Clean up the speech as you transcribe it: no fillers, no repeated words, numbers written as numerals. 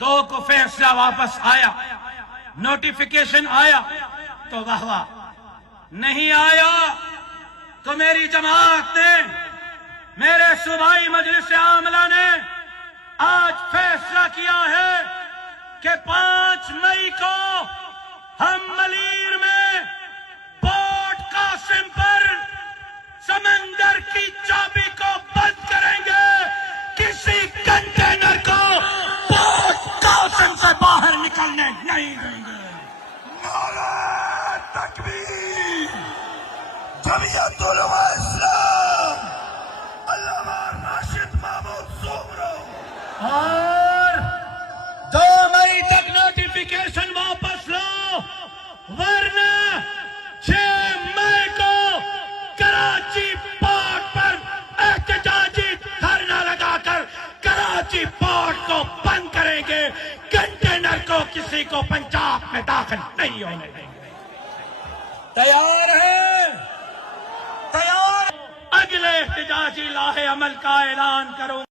2 کو فیصلہ واپس آیا، نوٹیفیکیشن آیا تو واہ واہ، نہیں آیا تو میری جماعت نے، میرے صوبائی مجلس عاملہ نے آج فیصلہ کیا ہے کہ 5 مئی کو ہم ملیر میں پورٹ قاسم پر سمندر کی چابی کو بند کریں گے، کسی کنٹینر کو پورٹ قاسم سے باہر نکلنے نہیں دیں گے۔ نعرہ تکبیر! جمعیت علماء اسلام علامہ راشد محمود سومرو۔ اور 2 مئی تک نوٹیفیکیشن واپس لو، ورنہ 6 مئی کو کراچی پورٹ پر احتجاجی دھرنا لگا کر کراچی پورٹ کو بند کریں گے، کنٹینر کو کسی کو پنجاب میں داخل نہیں ہونے دیں گے۔ تیار ہے؟ تیار؟ اگلے احتجاجی لاہے عمل کا اعلان کروں